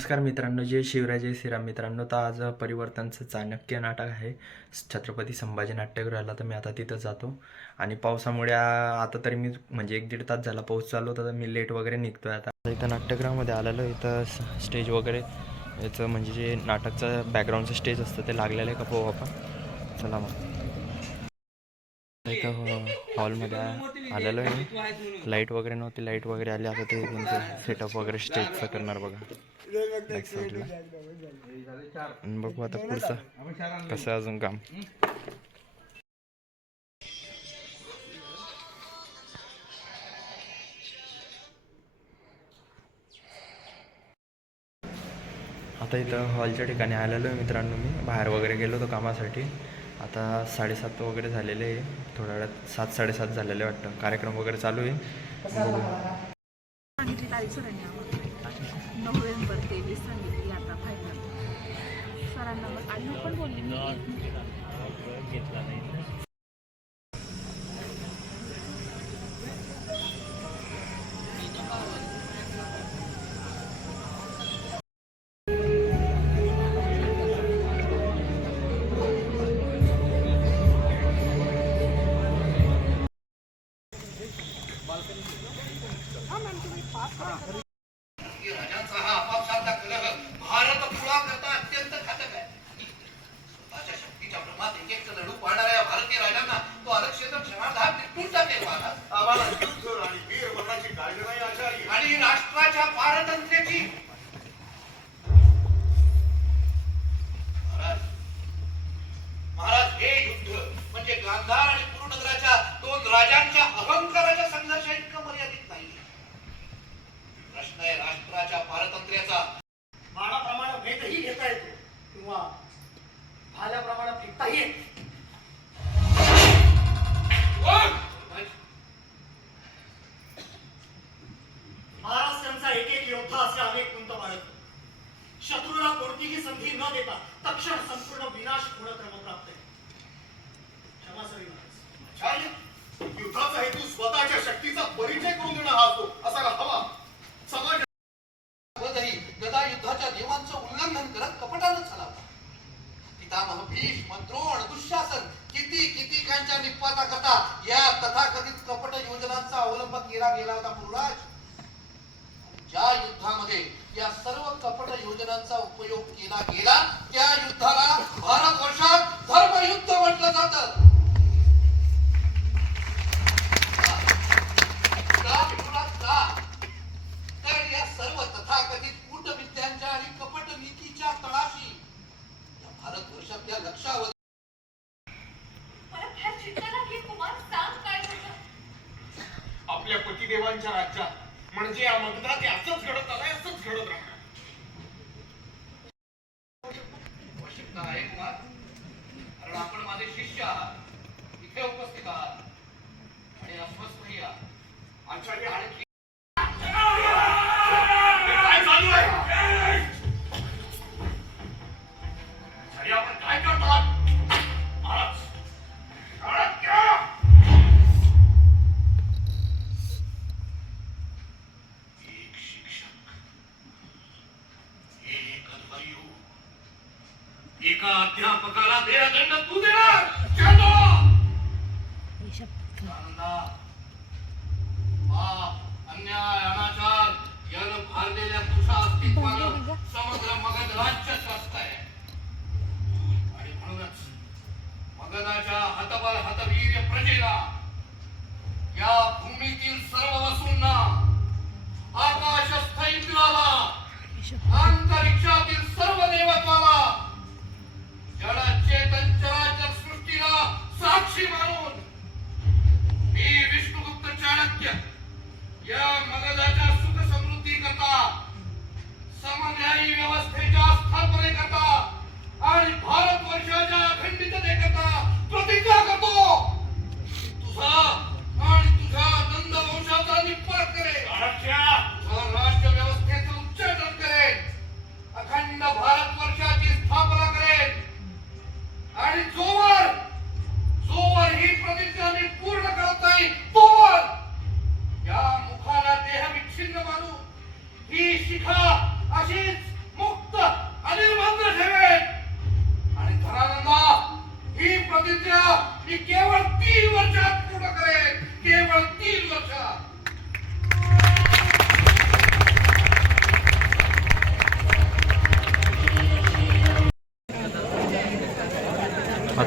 नमस्कार मित्रांनो, जय शिवराय जय श्रीराम मित्रांनो. तर आज परिवर्तनचं चाणक्य नाटक आहे छत्रपती संभाजी नाट्यगृहाला. तर मी आता तिथं जातो आणि पावसामुळे आता तरी मी म्हणजे 1-1.5 तास झाला पाऊस चालू होता, तर मी लेट वगैरे निघतोय. आता इथं नाट्यगृहामध्ये आलेलो. इथं स्टेज वगैरे याचं म्हणजे जे नाटकचं बॅकग्राऊंडचं स्टेज असतं ते लागलेलं आहे का पाहू आपण. चला मग इथं हॉलमध्ये आलेलो आहे मी. लाईट वगैरे नव्हती, लाईट वगैरे आली. आता ते सेटअप वगैरे स्टेजचं करणार बघा बॅक साईडला. बघू आता पुढचं कसं अजून काम. आता इथं हॉलच्या ठिकाणी आलेलो आहे मित्रांनो. मी बाहेर वगैरे गेलो होतो कामासाठी. आता 7:30 वगैरे झालेले आहे. थोड्या वेळात 7-7:30 झालेले वाटतं. कार्यक्रम वगैरे चालू आहे. नोव्हेंबर 23 सांगितली आता फायनल. सरांना मग आणि पण बोलली मी घेतला नाही. राजांचा हा आपापसातला कलह भारत पुळा करता अत्यंत घातक आहे. स्वतःच्या शक्तीच्या भ्रमात एक लढू पाहणाऱ्या या भारतीय राजांना तो आरक्षण क्षणार्धात निपटून टाकेल. आम्हाला युद्ध आणि वीर मरणाची काळजी नाही आचार्य, आणि राष्ट्राच्या पारतंत्र्याची. महाराज हे युद्ध म्हणजे गांधार आणि कुरुनगराच्या दोन राजांच्या अहंकाराच्या संघर्षा इतकं मर्यादित नाही. प्रश्न आहे राष्ट्राच्या पारतंत्र्याचा. बाणाप्रमाणे भेदही घेता येतो किंवा भाल्याप्रमाणे फेकताही येतो. महाराज त्यांचा एक एक योद्धा असे अनेक गुंत बाळगतो. शत्रूला कोणतीही संधी न देता तक्षण संपूर्ण विनाश होणं क्रमप्राप्त आहे. क्षमासवी महाराज. आचार्य, युद्धाचा हेतू स्वतःच्या शक्तीचा परिचय करून देणं हा असतो, असायला हवा. समाज गदा युद्धाच्या नियमांचं उल्लंघन करत कपटानं चालवला. पितामह भीष्म, द्रोण, दुःशासन किती कांच्या निपाता करता या तथाकथित कपट योजनांचा अवलंब केला गेला होता पुरुराज. ज्या युद्धामध्ये या सर्व कपट योजनांचा उपयोग केला गेला त्या युद्धाला भारतवर्षात धर्मयुद्ध म्हटलं जातं. तर या सर्व तथाकथित कूटविद्यांच्या आणि कपट नीतीच्या तळाशी या भारतवर्षातल्या लक्षावर आपल्या पतिदेवांच्या राज्यात म्हणजे या मगधात असंच घडत आलंय, असंच घडत राहणार. आवश्यकता आहे कुमार, कारण आपण माझे शिष्य आहात, इथे उपस्थित आहात आणि अस्वस्थही आहात. आचार्य आणखी काय चालू आहे? अरे आपण काय करतात? महाराज, एक शिक्षक, एक अध्वर्यू, एका अध्यापकाला देहदंड तू देणार? अन्याय अनाचार यानं भारलेल्या तुझ्या अस्तित्वानं समग्र मगध राज्य त्रस्त आहे. आणि म्हणूनच मगधाच्या हतबल हतवीर्य प्रजेला, या भूमीतील सर्व वस्तूंना, आकाशस्थ इंद्राला, अंतरिक्षातील सर्व देवत्वाला, जड चेतन चराचर सृष्टीला साक्षी मानून मी विष्णुगुप्त चाणक्य या मगधाच्या सुख समृद्धी करता, समन्यायी व्यवस्थेच्या स्थापनेकरता आणि भारतवर्षाच्या अखंडिततेकरता प्रतिज्ञा करतो. तुझा आणि तुझ्या नंद वंशाचा निपात करेल. राष्ट्र व्यवस्थेचं उच्चाटन करेल. अखंड भारतवर्षाची स्थापना करेल. आणि जोवर ही प्रतिज्ञा मी पूर्ण करत नाही तोवर या मुखाला देह विच्छिन्न मानू ही शिखा अशीच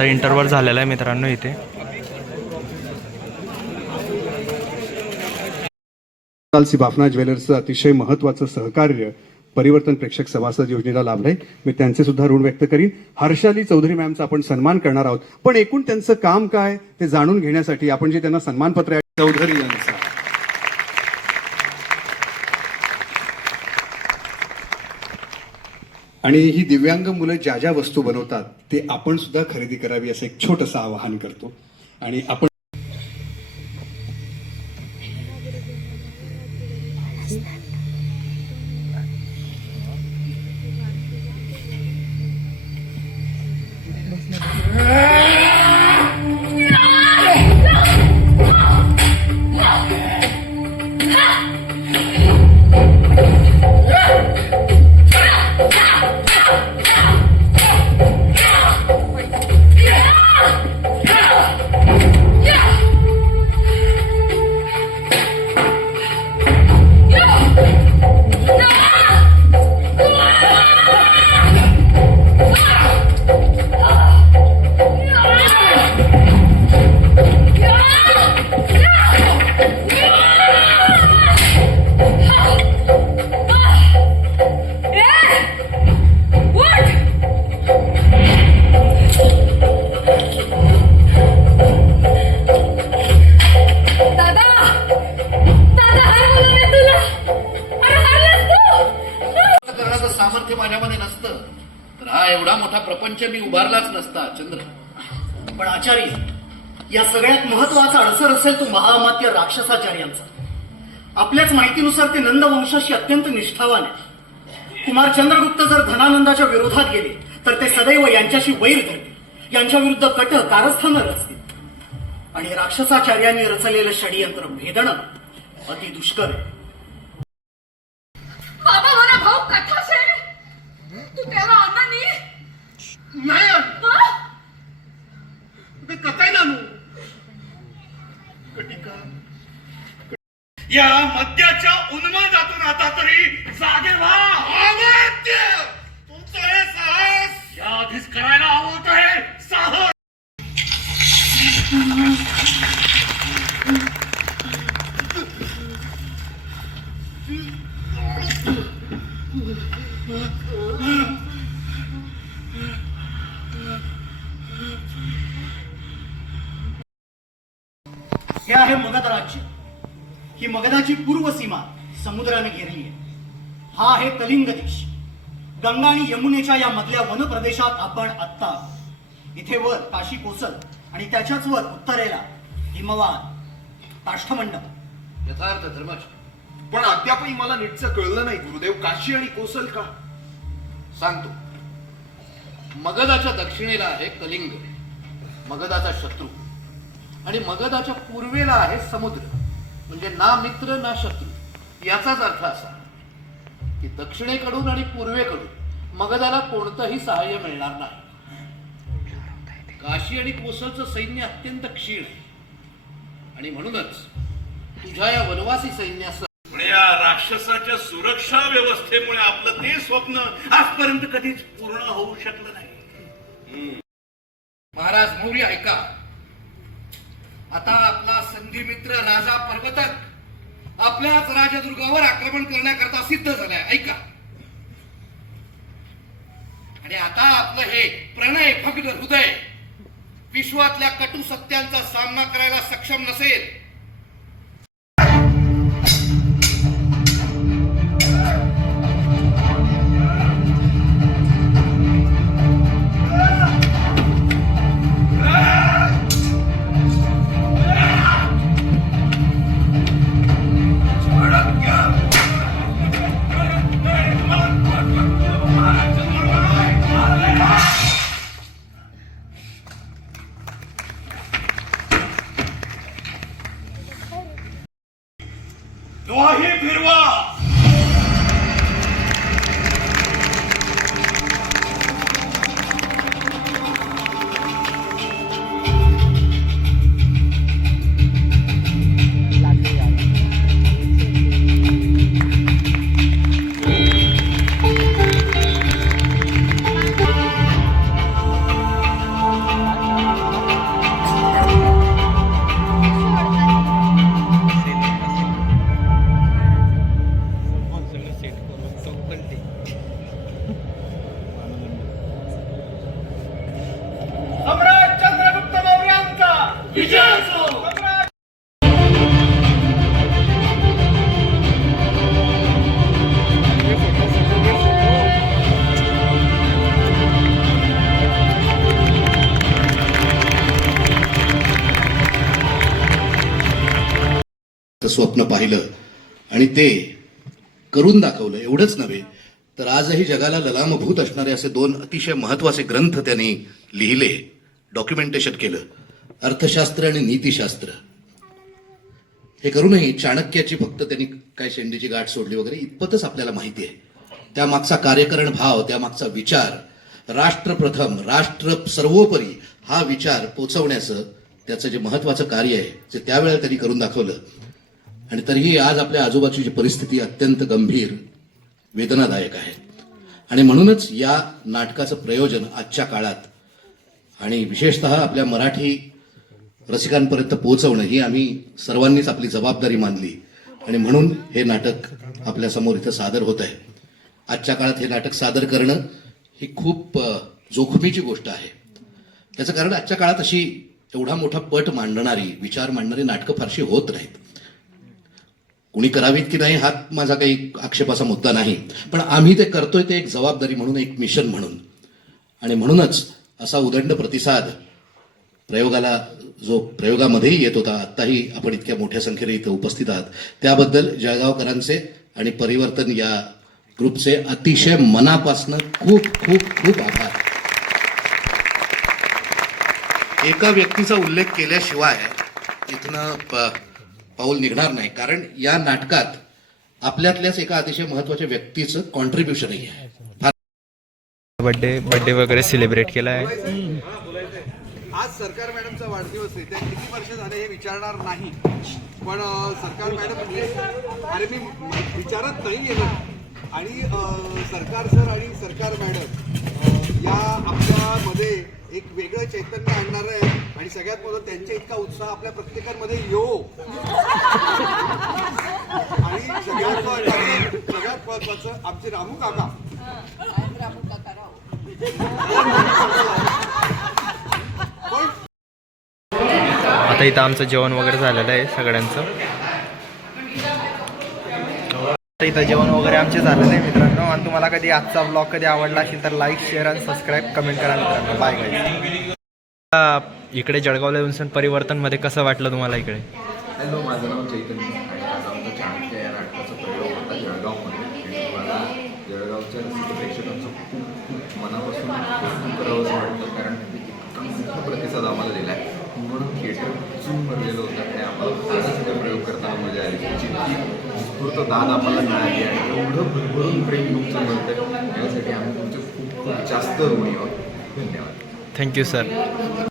आता इंटरव्हल झालेला आहे मित्रांनो इथे. कालसी बाफना ज्वेलर्सचं अतिशय महत्त्वाचं सहकार्य परिवर्तन प्रेक्षक सभासद योजनेला लाभलंय. मी त्यांचे सुद्धा ऋण व्यक्त करीन. हर्षाली चौधरी मॅमचा आपण सन्मान करणार आहोत, पण एकूण त्यांचं काम काय ते जाणून घेण्यासाठी आपण जे त्यांना सन्मानपत्र आहे चौधरी यांचं. आणि ही दिव्यांग मुलं ज्या ज्या वस्तू बनवतात ते आपण सुद्धा खरेदी करावी असं एक छोटंसं आवाहन करतो. आणि आपण सामर्थ्य माझ्यामध्ये नसतं तर हा एवढा मोठा प्रपंच मी उभारलाच नसता चंद्र. पण आचार्य, या सगळ्यात महत्वाचा अडसर असेल तो महाअमात्य राक्षसाचार्यांचा. आपल्याच माहितीनुसार ते नंदवंशाशी अत्यंत निष्ठावान आहे. कुमार चंद्रगुप्त जर धनानंदाच्या विरोधात गेले तर ते सदैव यांच्याशी वैर धरतील, यांच्या विरुद्ध कट कारस्थानं रचतील. आणि राक्षसाचार्यांनी रचलेलं षडयंत्र भेदणं अति दुष्कर आहे. बाबा मला भाऊ कथा છે तू तेव्हा आणा नाही ते कथाय ना या मद्याच्या उन्मादातून आता तरी जागे व्हा. तुमचं हे साहस या आधीच करायला हवं होतं. हे साहस हे आहे मगध राज्य. ही मगधाची पूर्व सीमा समुद्राने घेरली आहे. हा आहे कलिंग देश. गंगा आणि यमुनेच्या या मधल्या वन प्रदेशात आपण आत्ता. इथे वर काशी कोसल आणि त्याच्याच वर उत्तरेला हिमवान काष्ठमंडप. यथार्थ धर्मच. पण अद्यापही मला नीटचं कळलं नाही गुरुदेव, काशी आणि कोसल का? सांगतो. मगधाच्या दक्षिणेला आहे कलिंग, मगधाचा शत्रू. आणि मगधाच्या पूर्वेला आहे समुद्र, म्हणजे ना मित्र ना शत्रू. याचाच अर्थ असा की दक्षिणेकडून आणि पूर्वेकडून मगधाला कोणतंही सहाय्य मिळणार नाही. काशी आणि कोसलचं सैन्य अत्यंत क्षीण आहे. आणि म्हणूनच तुझ्या या वनवासी सैन्यासह पण या राक्षसाच्या सुरक्षा व्यवस्थेमुळे आपलं ते स्वप्न आजपर्यंत कधीच पूर्ण होऊ शकलं नाही. महाराज मौर्य ऐका. आता आपला संधी मित्र राजा पर्वतक आपल्याच राजदुर्गावर आक्रमण करण्याकरता सिद्ध झालाय. ऐका. आणि आता आपलं हे प्रणय भग्न हृदय विश्वातल्या कटू सत्यांचा सामना करायला सक्षम नसेल दोही फिरवा. स्वप्न पाहिलं आणि ते करून दाखवलं. एवढंच नव्हे तर आजही जगाला ललामभूत असणारे असे 2 अतिशय महत्वाचे ग्रंथ त्यांनी लिहिले, डॉक्युमेंटेशन केलं, अर्थशास्त्र आणि नीतिशास्त्र. हे करूनही चाणक्याची फक्त त्यांनी काय शेंडीची गाठ सोडली वगैरे इतपतच आपल्याला माहिती आहे. त्यामागचा कार्यकरण भाव, त्यामागचा विचार, राष्ट्र प्रथम, राष्ट्र सर्वोपरी हा विचार पोचवण्याचं त्याचं जे महत्वाचं कार्य आहे जे त्यावेळेला त्यांनी करून दाखवलं. आणि तरीही आज आपल्या आजूबाजूची परिस्थिती अत्यंत गंभीर, वेदनादायक आहे. आणि म्हणूनच या नाटकाचं प्रयोजन आजच्या काळात आणि विशेषतः आपल्या मराठी रसिकांपर्यंत पोहोचवणं ही आम्ही सर्वांनीच आपली जबाबदारी मानली आणि म्हणून हे नाटक आपल्यासमोर इथं सादर होत आहे. आजच्या काळात हे नाटक सादर करणं ही खूप जोखमीची गोष्ट आहे. त्याचं कारण आजच्या काळात अशी एवढा मोठा पट मांडणारी, विचार मांडणारी नाटकं फारशी होत नाहीत. कुणी करावीत की नाही हा माझा काही आक्षेपाचा मुद्दा नाही, पण आम्ही ते करतोय ते एक जबाबदारी म्हणून, एक मिशन म्हणून. आणि म्हणूनच असा उदंड प्रतिसाद प्रयोगाला जो प्रयोगामध्येही येत होता, आत्ताही आपण इतक्या मोठ्या संख्येने इथं उपस्थित आहात, त्याबद्दल जळगावकरांचे आणि परिवर्तन या ग्रुपचे अतिशय मनापासनं खूप खूप खूप आभार. एका व्यक्तीचा उल्लेख केल्याशिवाय इथनं पाऊल निघणार नाही, कारण या नाटकात आपल्यातल्याच एका अतिशय महत्वाच्या व्यक्तीचं कॉन्ट्रीब्युशनही आहे. बर्थडे वगैरे सेलिब्रेट केला आहे. आज सरकार मॅडमचा वाढदिवस आहे, त्या किती वर्ष झाले हे विचारणार नाही, पण सरकार मॅडम अरे मी विचारत नाही येणार. आणि सरकार सर आणि सरकार मॅडम या आपल्यामध्ये एक वेगळं चैतन्य आणणार आहे आणि सगळ्यात मोठं त्यांच्या इतका उत्साह आपल्या प्रत्येकामध्ये आणि सगळ्यात महत्वाचं आमचे रामू काका. आता इथं आमचं जेवण वगैरे झालेलं आहे सगळ्यांचं. आता इथं जेवण वगैरे आमचे झालेलं आहे मित्रांनो. आणि तुम्हाला कधी आजचा ब्लॉग कधी आवडला असेल तर लाईक, शेअर आणि सबस्क्राईब, कमेंट करा मित्रांनो. Bye guys. इकडे जळगावला येऊन परिवर्तनमध्ये कसं वाटलं तुम्हाला इकडे? हॅलो, माझं नाव चैतन्य आणि आज आमचा चाणक्य या नाटकाचा प्रयोग होता जळगावमध्ये. आणि मला जळगावच्या रसिक प्रेक्षकांचं खूप खूप मनापासून करावं असं वाटतं, कारण इतका मोठा प्रतिसाद आम्हाला दिला आहे. म्हणून थिएटर चून भरलेलं होतं आणि आम्हाला हा प्रयोग करताना मजा आली. जितकी उत्स्फूर्त दाद आम्हाला मिळाली आणि एवढं भरभरून प्रेम तुमचं मिळतं यासाठी आम्ही तुमचे खूप खूप जास्त ऋणी आहोत. धन्यवाद. Thank you sir.